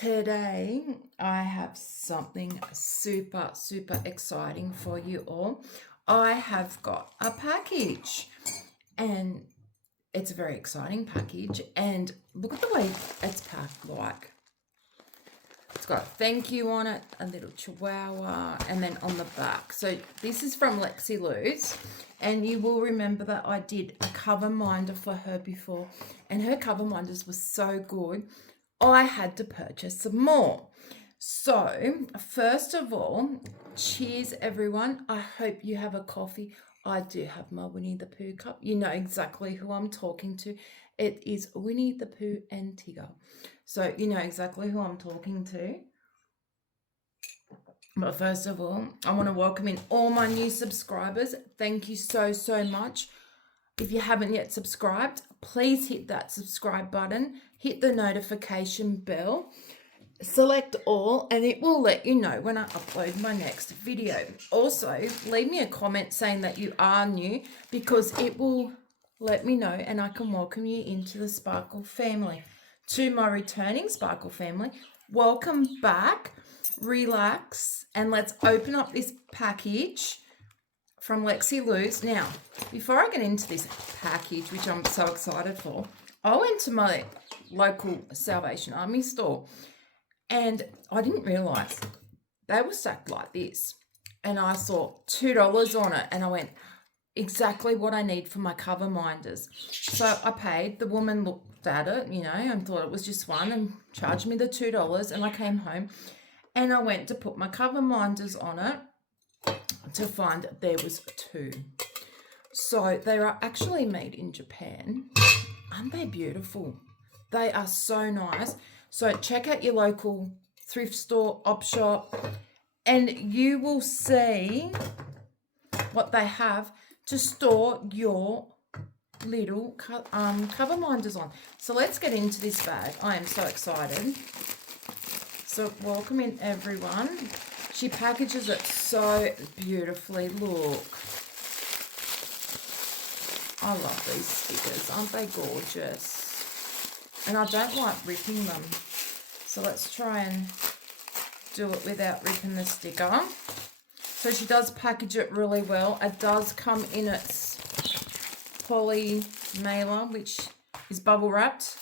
Today I have something super exciting for you all. I have got a package and it's a very exciting package, and look at the way it's packed. Like, it's got a thank you on it, a little chihuahua, and then on the back. So this is from Lexi Loo's, and you will remember that I did a cover minder for her before, and her cover minders were so good I had to purchase some more. So first of all, cheers everyone. I hope you have a coffee. I do have my Winnie the Pooh cup. You know exactly who I'm talking to. It is Winnie the Pooh and Tigger. So you know exactly who I'm talking to. But first of all, I want to welcome in all my new subscribers. Thank you so much. If you haven't yet subscribed, please hit that subscribe button, hit the notification bell, select all, and it will let you know when I upload my next video. Also, leave me a comment saying that you are new, because it will let me know and I can welcome you into the Sparkle family. To my returning Sparkle family, welcome back, relax, and let's open up this package from Lexi Loo's. Now, before I get into this package, which I'm so excited for, I went to my local Salvation Army store and I didn't realise they were stacked like this. And I saw $2 on it and I went, exactly what I need for my cover minders. So I paid. The woman looked at it, you know, and thought it was just one and charged me the $2. And I came home and I went to put my cover minders on it to find there was two. So they are actually made in Japan. Aren't they beautiful? They are so nice. So check out your local thrift store, op shop, and you will see what they have to store your little cover minders on. So let's get into this bag. I am so excited. So welcome in everyone. She packages it so beautifully. Look. I love these stickers. Aren't they gorgeous? And I don't like ripping them. So let's try and do it without ripping the sticker. So she does package it really well. It does come in its poly mailer, which is bubble wrapped.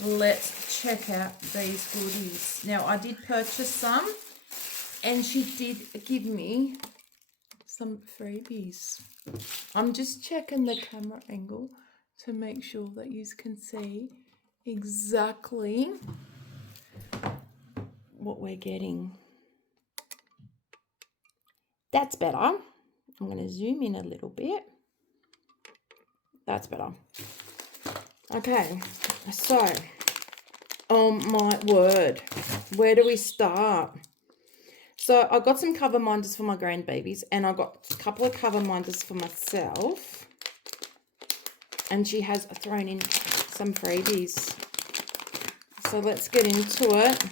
Let's check out these goodies. Now, I did purchase some, and she did give me some freebies. I'm just checking the camera angle to make sure that you can see exactly what we're getting. That's better. I'm going to zoom in a little bit. That's better. Okay, so, oh my word, where do we start? So I got some cover minders for my grandbabies, and I got a couple of cover minders for myself. And she has thrown in some freebies. So let's get into it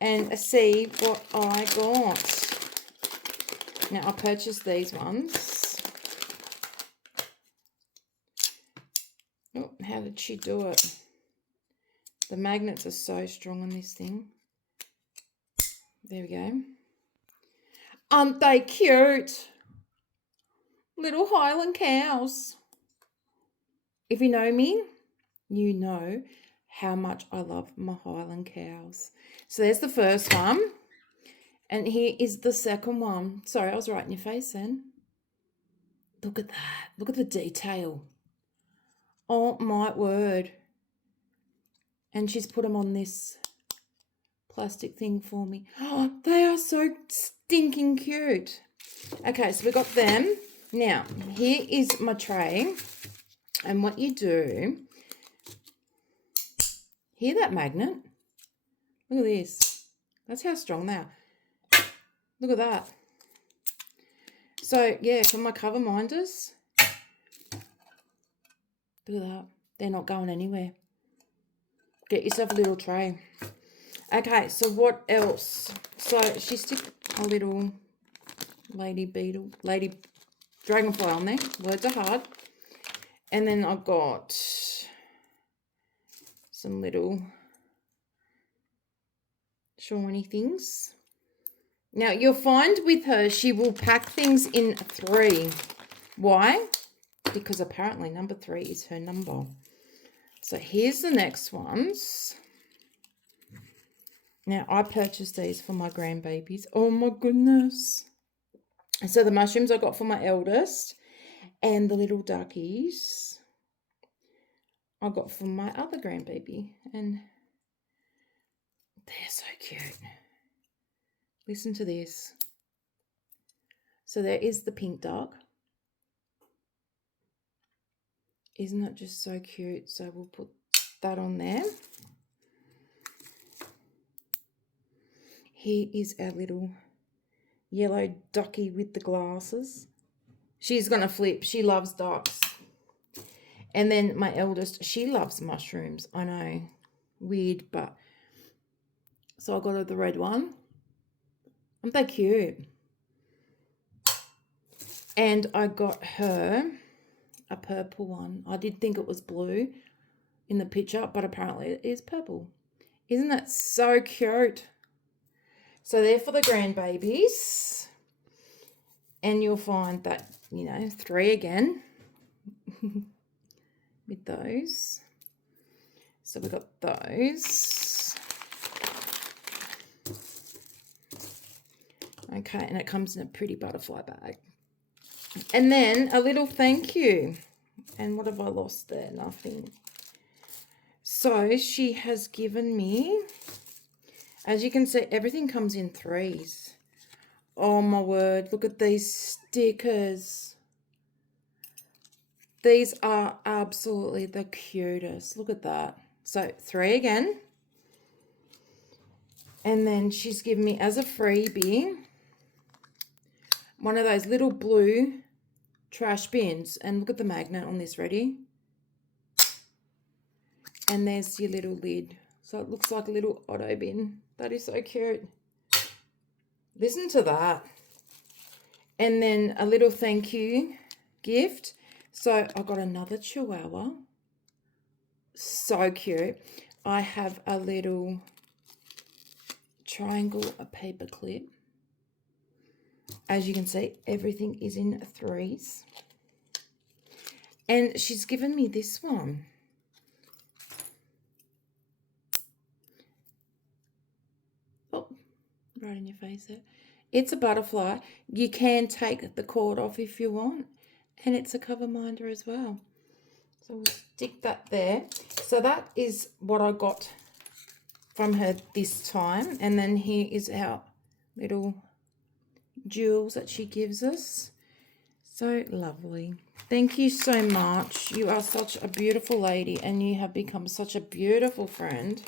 and see what I got. Now, I purchased these ones. Oh, how did she do it? The magnets are so strong on this thing. There we go. Aren't they cute? Little Highland Cows. If you know me, you know how much I love my Highland Cows. So there's the first one. And here is the second one. Sorry, I was right in your face then. Look at that. Look at the detail. Oh, my word. And she's put them on this plastic thing for me. Oh, they are so stinking cute. Okay, so we got them. Now, here is my tray. And what you do, hear that magnet? Look at this. That's how strong they are. Look at that. So, yeah, for my cover minders, look at that. They're not going anywhere. Get yourself a little tray. Okay, so what else? So she stick a little lady dragonfly on there. Words are hard. And then I've got some little shiny things. Now, you'll find with her, she will pack things in 3. Why? Because apparently number 3 is her number. So here's the next ones. Now, I purchased these for my grandbabies. Oh, my goodness. So the mushrooms I got for my eldest, and the little duckies I got for my other grandbaby. And they're so cute. Listen to this. So there is the pink duck. Isn't that just so cute? So we'll put that on there. Here is our little yellow ducky with the glasses. She's going to flip. She loves ducks. And then my eldest, she loves mushrooms. I know, weird, but... So I got her the red one. Aren't they cute? And I got her a purple one. I did think it was blue in the picture, but apparently it is purple. Isn't that so cute? So they're for the grandbabies. And you'll find that, 3 again with those. So we got those. Okay, and it comes in a pretty butterfly bag. And then a little thank you. And what have I lost there? Nothing. So she has given me, as you can see, everything comes in 3s. Oh my word, look at these stickers. These are absolutely the cutest. Look at that. So 3 again. And then she's given me as a freebie one of those little blue trash bins. And look at the magnet on this, ready? And there's your little lid. So it looks like a little auto bin. That is so cute. Listen to that. And then a little thank you gift. So I got another chihuahua. So cute. I have a little triangle, a paper clip. As you can see, everything is in 3s. And she's given me this one. Oh, right in your face there. It's a butterfly. You can take the cord off if you want. And it's a cover minder as well. So we'll stick that there. So that is what I got from her this time. And then here is our little jewels that she gives us. So lovely. Thank you so much. You are such a beautiful lady and you have become such a beautiful friend.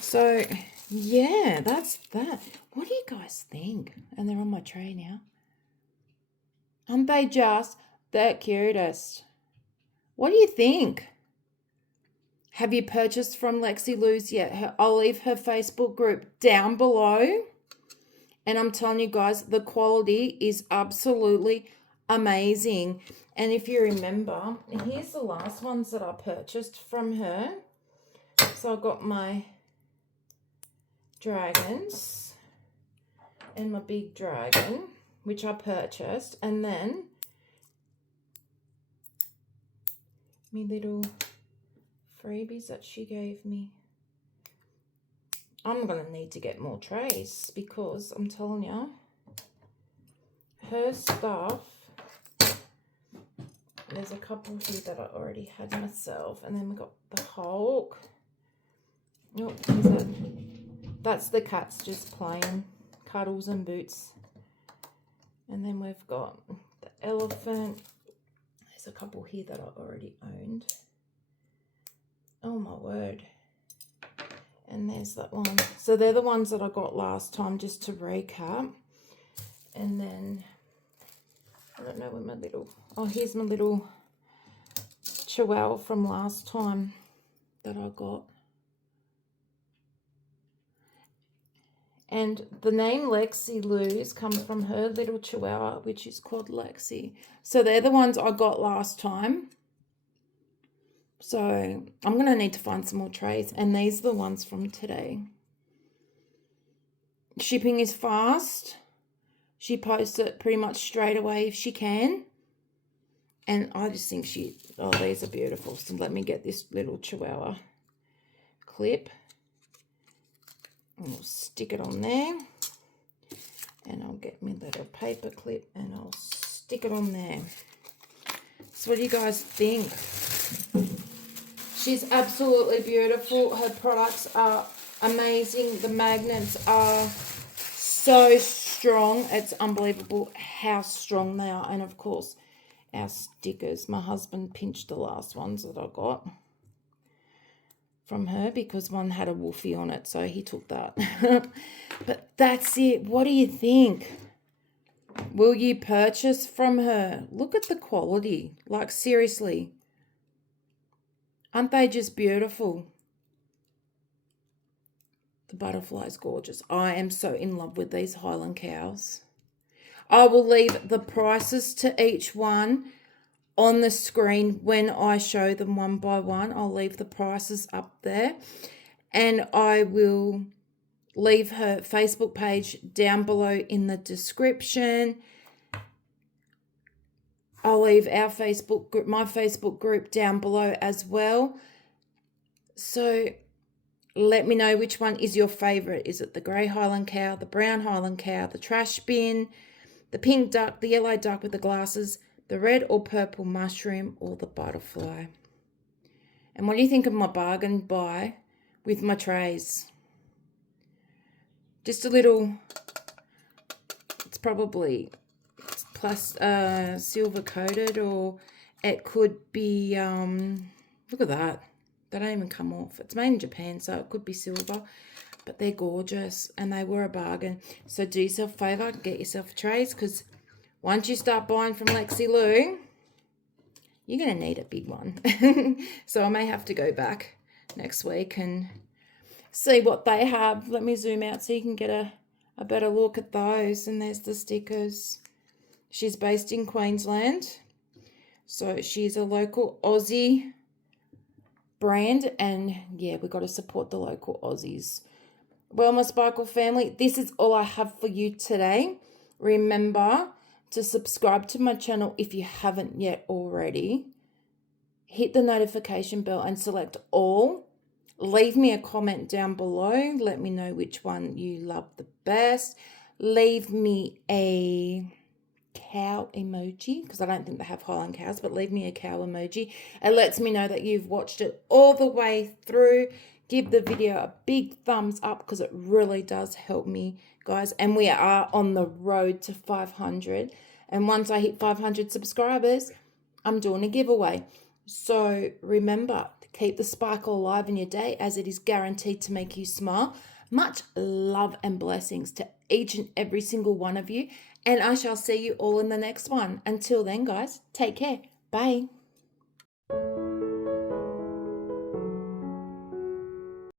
So yeah, that's that. What do you guys think? And they're on my tray now. Aren't they just the cutest? What do you think? Have you purchased from Lexi Loo's yet? I'll leave her Facebook group down below. And I'm telling you guys, the quality is absolutely amazing. And if you remember, here's the last ones that I purchased from her. So I got my dragons and my big dragon, which I purchased. And then my little freebies that she gave me. I'm going to need to get more trays because I'm telling you, her stuff, there's a couple here that I already had myself. And then we've got the Hulk. Oh, is that? That's the cats just playing, cuddles and boots. And then we've got the elephant. There's a couple here that I already owned. Oh my word. And there's that one. So they're the ones that I got last time, just to recap. And then, I don't know where my little, oh, here's my little chihuahua from last time that I got. And the name Lexi Loo's comes from her little chihuahua, which is called Lexi. So they're the ones I got last time. So I'm going to need to find some more trays. And these are the ones from today. Shipping is fast. She posts it pretty much straight away if she can. And I just think these are beautiful. So let me get this little chihuahua clip. And we'll stick it on there. And I'll get me little paper clip and I'll stick it on there. So what do you guys think? She's absolutely beautiful. Her products are amazing. The magnets are so strong. It's unbelievable how strong they are. And of course, our stickers. My husband pinched the last ones that I got from her because one had a wolfie on it, so he took that. But that's it. What do you think? Will you purchase from her? Look at the quality. Like, seriously. Aren't they just beautiful? The butterfly's gorgeous. I am so in love with these Highland Cows. I will leave the prices to each one on the screen when I show them one by one. I'll leave the prices up there. And I will leave her Facebook page down below in the description. I'll leave our Facebook group, my Facebook group down below as well. So let me know which one is your favorite. Is it the grey Highland Cow, the brown Highland Cow, the trash bin, the pink duck, the yellow duck with the glasses, the red or purple mushroom, or the butterfly? And what do you think of my bargain buy with my trays? Just a little, it's probably silver coated, or it could be, look at that. They don't even come off. It's made in Japan, so it could be silver. But they're gorgeous, and they were a bargain. So do yourself a favour, get yourself trays, because once you start buying from Lexi Loo, you're going to need a big one. So I may have to go back next week and see what they have. Let me zoom out so you can get a better look at those. And there's the stickers. She's based in Queensland. So she's a local Aussie brand. And yeah, we've got to support the local Aussies. Well, my Sparkle family, this is all I have for you today. Remember to subscribe to my channel if you haven't yet already. Hit the notification bell and select all. Leave me a comment down below. Let me know which one you love the best. Leave me a cow emoji, because I don't think they have Highland Cows, but leave me a cow emoji. It lets me know that you've watched it all the way through. Give the video a big thumbs up, because it really does help me, guys. And we are on the road to 500. And once I hit 500 subscribers, I'm doing a giveaway. So remember to keep the sparkle alive in your day, as it is guaranteed to make you smile. Much love and blessings to each and every single one of you. And I shall see you all in the next one. Until then, guys, take care. Bye.